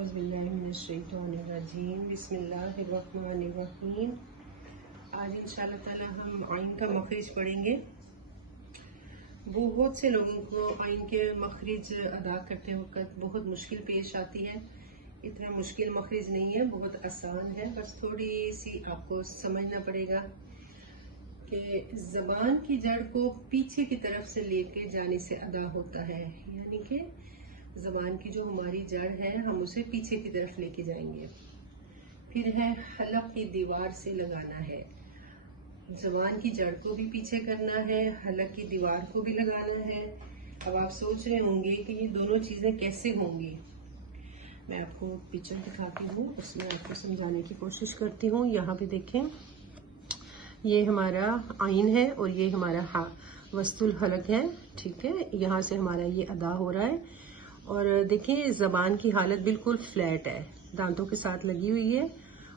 اعوذ باللہ من الشیطان الرجیم بسم اللہ الرحمن الرحیم۔ آج انشاءاللہ تعالی ہم آئین کا مخرج پڑھیں گے۔ بہت سے لوگوں کو آئین کے مخرج ادا کرتے وقت بہت مشکل پیش آتی ہے۔ اتنا مشکل مخرج نہیں ہے، بہت آسان ہے، بس تھوڑی سی آپ کو سمجھنا پڑے گا کہ زبان کی جڑ کو پیچھے کی طرف سے لے کے جانے سے ادا ہوتا ہے، یعنی کہ زبان کی جو ہماری جڑ ہے ہم اسے پیچھے کی طرف لے کے جائیں گے۔ پھر ہے حلق کی دیوار سے لگانا ہے، زبان کی جڑ کو بھی پیچھے کرنا ہے، حلق کی دیوار کو بھی لگانا ہے۔ اب آپ سوچ رہے ہوں گے کہ یہ دونوں چیزیں کیسے ہوں گی۔ میں آپ کو پکچر دکھاتی ہوں، اس میں آپ کو سمجھانے کی کوشش کرتی ہوں۔ یہاں پہ دیکھیں، یہ ہمارا آئین ہے اور یہ ہمارا وسط الحلق ہے، ٹھیک ہے۔ یہاں سے ہمارا یہ ادا ہو رہا ہے اور دیکھیں زبان کی حالت بالکل فلیٹ ہے، دانتوں کے ساتھ لگی ہوئی ہے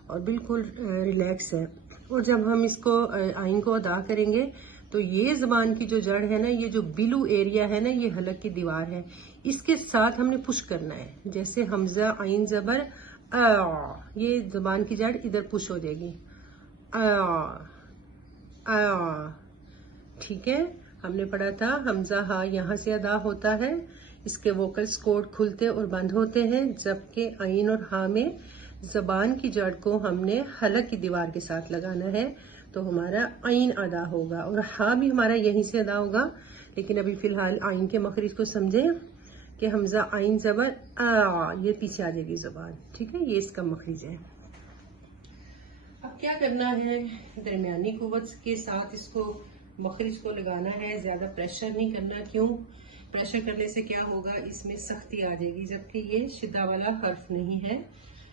اور بالکل ریلیکس ہے۔ اور جب ہم اس کو آئین کو ادا کریں گے تو یہ زبان کی جو جڑ ہے نا، یہ جو بلو ایریا ہے نا، یہ حلق کی دیوار ہے، اس کے ساتھ ہم نے پش کرنا ہے۔ جیسے حمزہ عین زبر آ، یہ زبان کی جڑ ادھر پش ہو جائے گی، آ، ٹھیک ہے۔ ہم نے پڑھا تھا حمزہ ہا یہاں سے ادا ہوتا ہے، اس کے ووکلز کوڈ کھلتے اور بند ہوتے ہیں، جبکہ عین اور ہا میں زبان کی جڑ کو ہم نے حلق کی دیوار کے ساتھ لگانا ہے تو ہمارا عین ادا ہوگا، اور ہا بھی ہمارا یہیں سے ادا ہوگا۔ لیکن ابھی فی الحال عین کے مخرج کو سمجھیں کہ حمزہ عین زبر آ، یہ پیچھے آ جائے گی زبان، ٹھیک ہے، یہ اس کا مخرج ہے۔ اب کیا کرنا ہے، درمیانی قوت کے ساتھ اس کو مخرج کو لگانا ہے، زیادہ پریشر نہیں کرنا۔ کیوں؟ پریشر کرنے سے کیا ہوگا، اس میں سختی آ جائے گی، جبکہ یہ شدہ والا حرف نہیں ہے،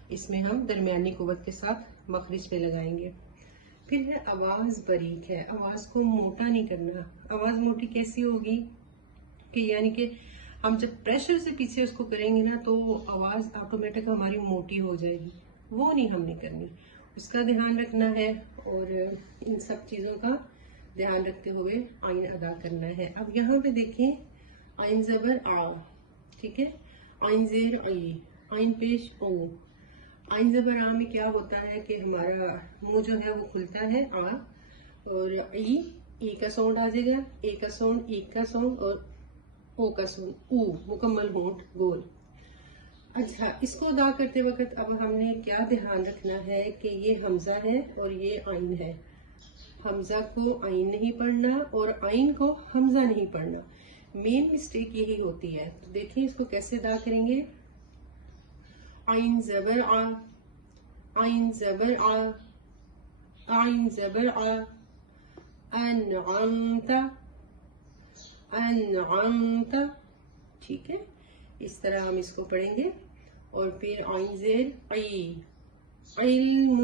اس میں ہم درمیانی قوت کے ساتھ مخرج پہ لگائیں گے۔ پھر ہے آواز باریک ہے، آواز کو موٹا نہیں کرنا۔ آواز موٹی کیسی ہوگی کہ یعنی کہ ہم جب پریشر سے پیچھے اس کو کریں گے نا تو آواز آٹومیٹک ہماری موٹی ہو جائے گی، وہ نہیں ہم نے کرنی، اس کا دھیان رکھنا ہے اور ان سب چیزوں کا دھیان رکھتے ہوئے آئین ادا کرنا ہے۔ اب یہاں پہ دیکھیں، عین زبر آ، ٹھیک ہے، عین زیر ای، عین پیش او۔ عین زبر آ میں کیا ہوتا ہے کہ ہمارا منہ جو ہے وہ کھلتا ہے آ، اور ای کا ساؤنڈ آ جائے گا، اے کا ساؤنڈ، ای کا ساؤنڈ اور او کا ساؤنڈ، او مکمل ہونٹ گول۔ اچھا، اس کو ادا کرتے وقت اب ہم نے کیا دھیان رکھنا ہے کہ یہ حمزہ ہے اور یہ عین ہے، حمزہ کو عین نہیں پڑھنا اور عین کو حمزہ نہیں پڑھنا۔ مین مسٹیک یہی ہوتی ہے، تو دیکھیں اس کو کیسے ادا کریں گے۔ عین زبر آ، عین زبر آ، عین زبر آ، انعمت، انعمت، ٹھیک ہے، اس طرح ہم اس کو پڑھیں گے۔ اور پھر عین زیر ای، علم،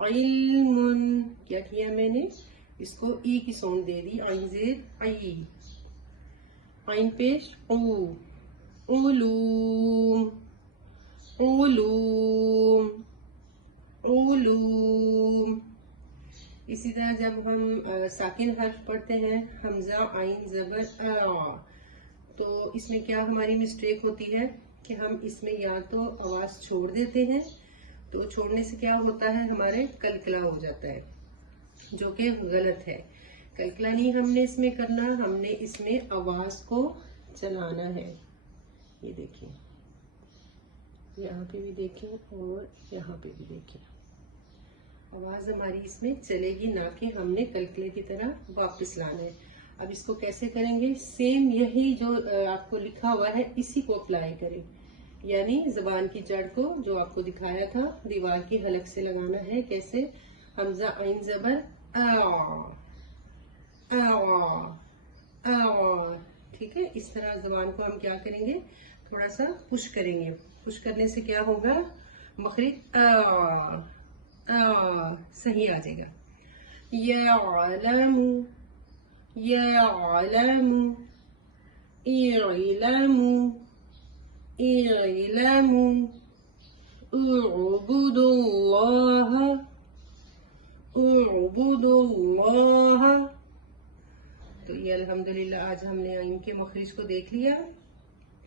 علم، کیا کیا میں نے، اس کو ای کی ساؤنڈ دے دی، عین زیر ای، عین پیش او، علوم، علوم، علوم۔ اسی طرح جب ہم ساکن حرف پڑھتے ہیں، حمزہ عین زبر آ، تو اس میں کیا ہماری مسٹیک ہوتی ہے کہ ہم اس میں یا تو آواز چھوڑ دیتے ہیں، تو چھوڑنے سے کیا ہوتا ہے، ہمارے کلکلا ہو جاتا ہے، جو کہ غلط ہے۔ کلکلا نہیں ہم نے اس میں کرنا، ہم نے اس میں آواز کو چلانا ہے۔ یہ دیکھیں، یہاں پہ بھی دیکھیں اور یہاں پہ بھی دیکھیں، آواز ہماری اس میں چلے گی، نہ کہ ہم نے کلکلے کی طرح واپس لانا ہے۔ اب اس کو کیسے کریں گے، سیم یہی جو آپ کو لکھا ہوا ہے اسی کو اپلائی کریں، یعنی زبان کی جڑ کو جو آپ کو دکھایا تھا دیوار کی حلق سے لگانا ہے۔ کیسے، حمزہ عین زبر آ، آ، آ، ٹھیک ہے، اس طرح زبان کو ہم کیا کریں گے، تھوڑا سا پش کریں گے۔ پش کرنے سے کیا ہوگا، مخرج آ، آ صحیح آ جائے گا۔ یعلم، یعلم، اعلم، اعلم، اعبد اللہ، اعبد اللہ۔ تو یہ الحمدللہ آج ہم نے عین کے مخرج کو دیکھ لیا۔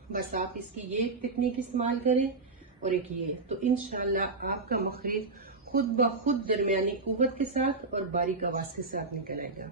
بس آپ اس کی یہ ٹیکنیک استعمال کریں اور ایک یہ، تو انشاءاللہ آپ کا مخرج خود بخود درمیانی قوت کے ساتھ اور باریک آواز کے ساتھ نکل آئے گا.